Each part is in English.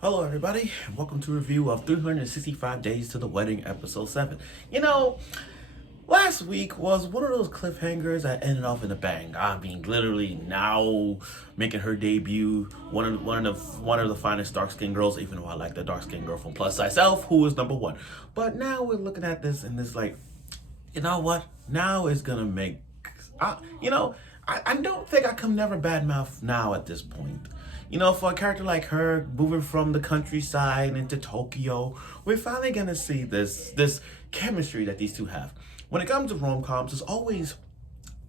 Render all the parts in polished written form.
Hello, everybody, and welcome to a review of 365 Days to the Wedding, Episode 7. You know, last week was one of those cliffhangers that ended off in a bang. I mean, literally now making her debut, one of the finest dark skinned girls. Even though I like the dark skinned girl from Plus Size Self, who is number one. But now we're looking at this, and it's like, you know what? Now it's gonna make, you know, I don't think I can never badmouth now at this point. You know, for a character like her moving from the countryside into Tokyo, we're finally gonna see this chemistry that these two have. When it comes to rom-coms, it's always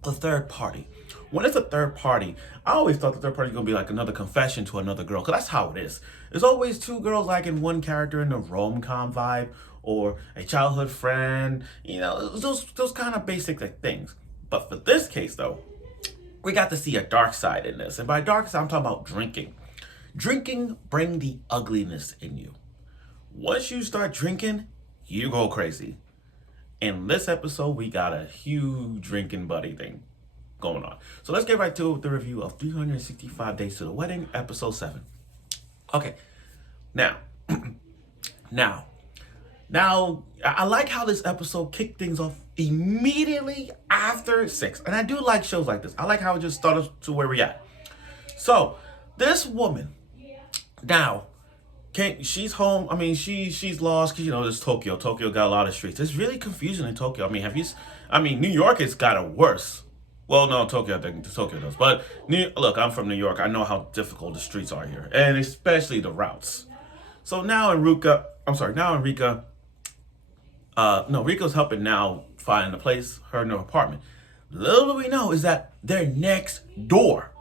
the third party. When it's a third party, I always thought the third party was gonna be like another confession to another girl, cause that's how it is. There's always two girls liking one character in the rom-com vibe, or a childhood friend. You know, those kind of basic like things. But for this case, though, we got to see a dark side in this, and by dark side, I'm talking about drinking. Drinking bring the ugliness in you. Once you start drinking, you go crazy. In this episode, we got a huge drinking buddy thing going on. So let's get right to the review of 365 Days to the Wedding, Episode 7. Okay, now, now, I like how this episode kicked things off immediately after 6. And I do like shows like this. I like how it just started to where we at. So, this woman, now, she's home. I mean, she's lost because, you know, there's Tokyo. Tokyo got a lot of streets. It's really confusing in Tokyo. I mean, New York has got it worse. Well, no, Tokyo, I think Tokyo does. But look, I'm from New York. I know how difficult the streets are here, and especially the routes. So now in Rika, no, Rico's helping now find a place, her new apartment. Little do we know is that they're next door.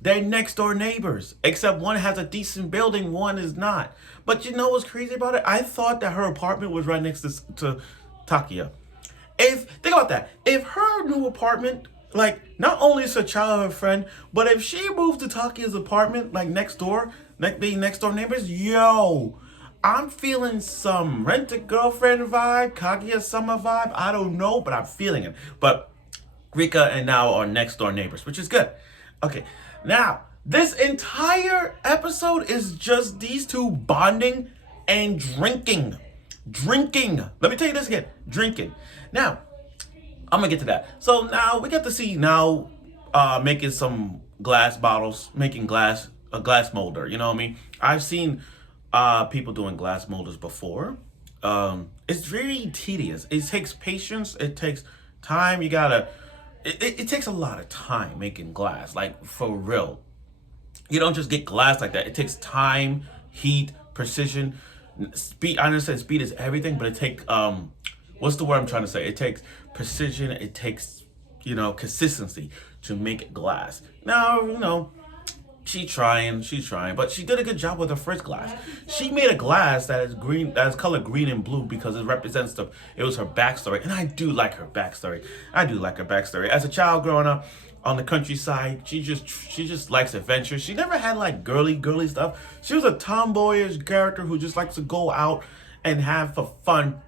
They're next door neighbors, except one has a decent building, one is not. But you know what's crazy about it? I thought that her apartment was right next to Takuya. Think about that. If her new apartment, like, not only is her childhood friend, but if she moved to Takuya's apartment, like next door, being next door neighbors, yo, I'm feeling some rent-a-girlfriend vibe, Kaguya summer vibe. I don't know, but I'm feeling it. But Rika and now are next door neighbors, which is good. Okay, now this entire episode is just these two bonding and drinking. Drinking. Let me tell you this again. Drinking. Now, I'm gonna get to that. So now we get to see now making some glass bottles, making a glass molder. You know what I mean? I've seen people doing glass molders before. It's very tedious. It takes patience. It takes time. It takes a lot of time making glass, like for real. You don't just get glass like that. It takes time, heat, precision, speed. I understand speed is everything, but it takes what's the word I'm trying to say? It takes precision. It takes, consistency to make glass. Now, she's trying, but she did a good job with her first glass. She made a glass that is green, that is colored green and blue because it represents it was her backstory, and I do like her backstory. As a child growing up on the countryside, she just likes adventure. She never had like girly stuff. She was a tomboyish character who just likes to go out and have for fun,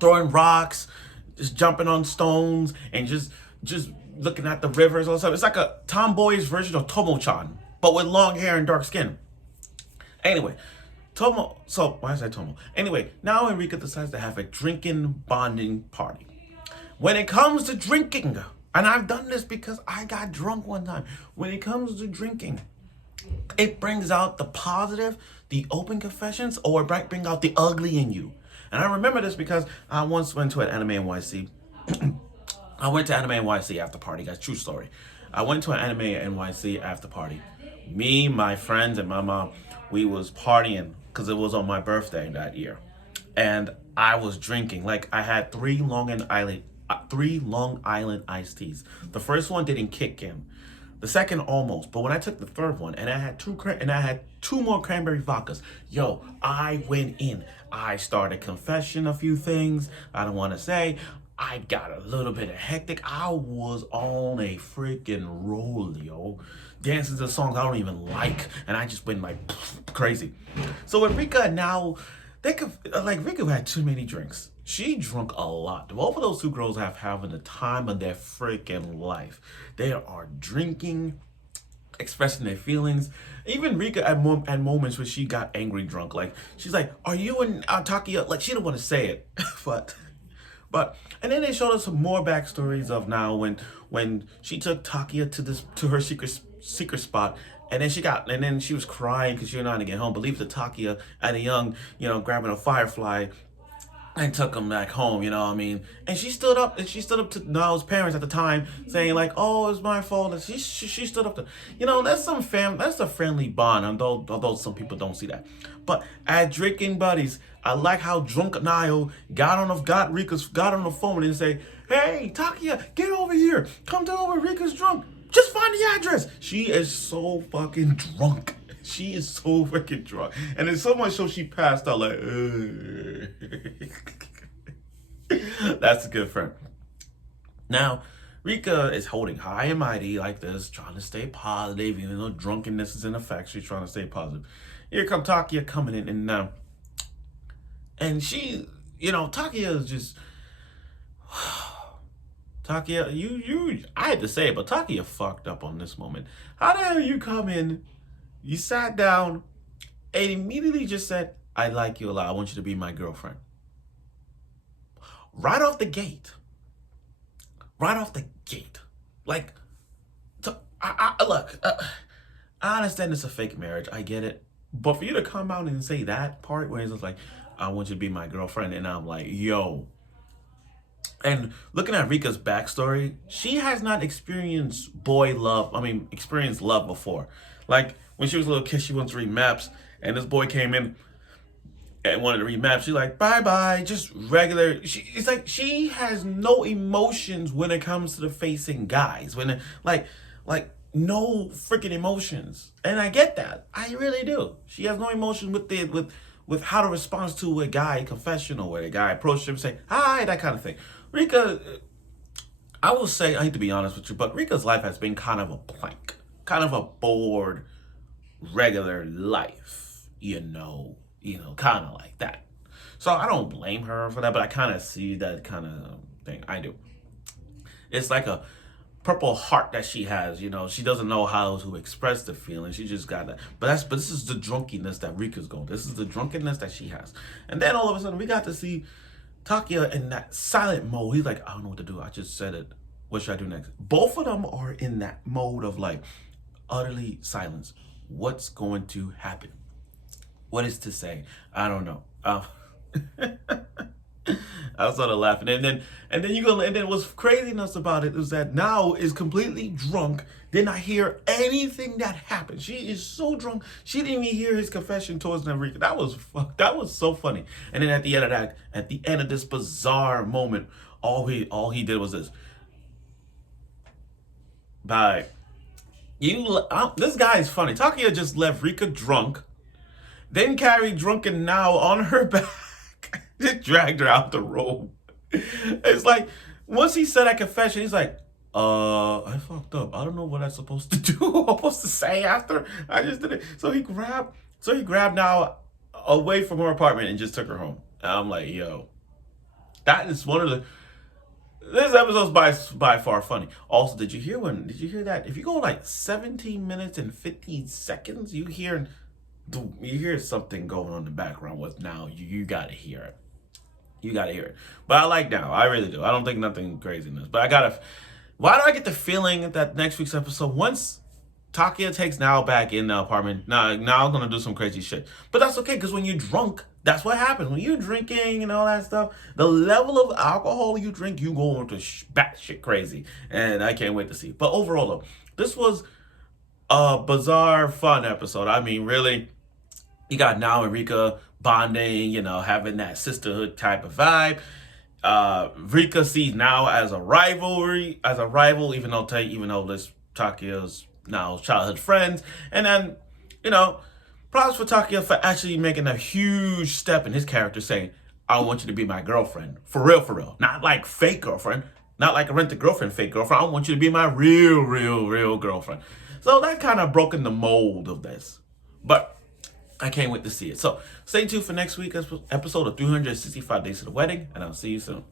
throwing rocks, just jumping on stones, and just looking at the rivers or something. It's like a tomboyish version of Tomo-chan, but with long hair and dark skin. Anyway, why is I Tomo? Anyway, now Enrique decides to have a drinking bonding party. When it comes to drinking, and I've done this because I got drunk one time. When it comes to drinking, it brings out the positive, the open confessions, or it might bring out the ugly in you. And I remember this because I once went to an anime NYC. I went to anime NYC after party, guys. True story. I went to an anime NYC after party. Me, my friends, and my mom, we was partying because it was on my birthday that year, and I was drinking. Like I had three Long Island iced teas. The first one didn't kick in. The second almost, but when I took the third one and I had two more cranberry vodkas, yo, I went in. I started confessing a few things I don't want to say. I got a little bit of hectic. I was on a freaking roll, yo. Dancing to songs I don't even like, and I just went like crazy. So with Rika now, Rika had too many drinks. She drunk a lot. Both of those two girls having the time of their freaking life. They are drinking expressing their feelings. Even Rika at moments where she got angry drunk, like she's like, "Are you and Takuya?" Like she didn't want to say it, but and then they showed us some more backstories of now when she took Takuya to her secret spot. And then she was crying because she was not to get home. Believed that Takuya at a young, grabbing a firefly and took him back home, you know what I mean? And she stood up to Niall's parents at the time, saying like, "Oh, it's my fault." And she stood up to, that's a friendly bond, although some people don't see that. But at drinking buddies, I like how drunk Niall got on the phone and say, "Hey, Takuya, get over here. Come to over. Rika's drunk. Just find the address." She is so fucking drunk. She is so freaking drunk. And it's so much so she passed out like, That's a good friend. Now, Rika is holding high and mighty like this, trying to stay positive, even though drunkenness is in effect. She's trying to stay positive. Here come Takuya coming in, and she, Takuya is just, Takuya, I had to say it, but Takuya fucked up on this moment. How the hell you come in? You sat down and immediately just said, "I like you a lot. I want you to be my girlfriend." Right off the gate. Right off the gate. Like, look, I understand it's a fake marriage. I get it. But for you to come out and say that part where it's just like, "I want you to be my girlfriend," and I'm like, yo. And looking at Rika's backstory, she has not experienced love before. Like, when she was a little kid, she wanted to read maps, and this boy came in and wanted to read maps. She's like, "Bye bye," just regular. It's like she has no emotions when it comes to the facing guys. Like no freaking emotions, and I get that. I really do. She has no emotion with how to respond to a guy confessional, where a guy approaches him, say hi, that kind of thing. Rika, I will say, I hate to be honest with you, but Rika's life has been kind of a blank, kind of a bored, regular life, kind of like that. So I don't blame her for that, but I kind of see that kind of thing. I do. It's like a purple heart that she has, she doesn't know how to express the feeling. She just got that. But this is the drunkenness that Rika's going. This is the drunkenness that she has. And then all of a sudden we got to see Takuya in that silent mode. He's like, "I don't know what to do. I just said it. What should I do next?" Both of them are in that mode of like utterly silence. What's going to happen? What is to say? I don't know. I was sort of laughing, and then what's craziness about it is that now is completely drunk, did not hear anything that happened. She is so drunk, she didn't even hear his confession towards Enrique. That was so funny. And then at the end of this bizarre moment, all he did was this. Bye. This guy is funny. Takuya just left Rika drunk, then carried drunken now on her back. Just dragged her out the room. It's like, once he said that confession, he's like, I fucked up. I don't know what I'm supposed to do. I'm supposed to say after I just did it. So he grabbed now away from her apartment and just took her home. And I'm like, yo, that is this episode's by far funny. Also, did you hear that? If you go like 17 minutes and 50 seconds, you hear something going on in the background with now. You gotta hear it. You gotta hear it. But I like now. I really do. I don't think nothing craziness. But why do I get the feeling that next week's episode, once Takuya takes Now back in the apartment, now gonna do some crazy shit. But that's okay, because when you're drunk, that's what happens. When you're drinking and all that stuff, the level of alcohol you drink, you go into batshit crazy. And I can't wait to see. But overall, though, this was a bizarre, fun episode. I mean, really, you got Now and Rika bonding, having that sisterhood type of vibe. Rika sees Now as a rival, even though this Takuya's Nao's childhood friends. And then, props for Takuya for actually making a huge step in his character, saying, "I want you to be my girlfriend. For real. Not like fake girlfriend. Not like a rented girlfriend, fake girlfriend. I want you to be my real girlfriend." So that kind of broken the mold of this. But I can't wait to see it. So stay tuned for next week's episode of 365 Days to the Wedding, and I'll see you soon.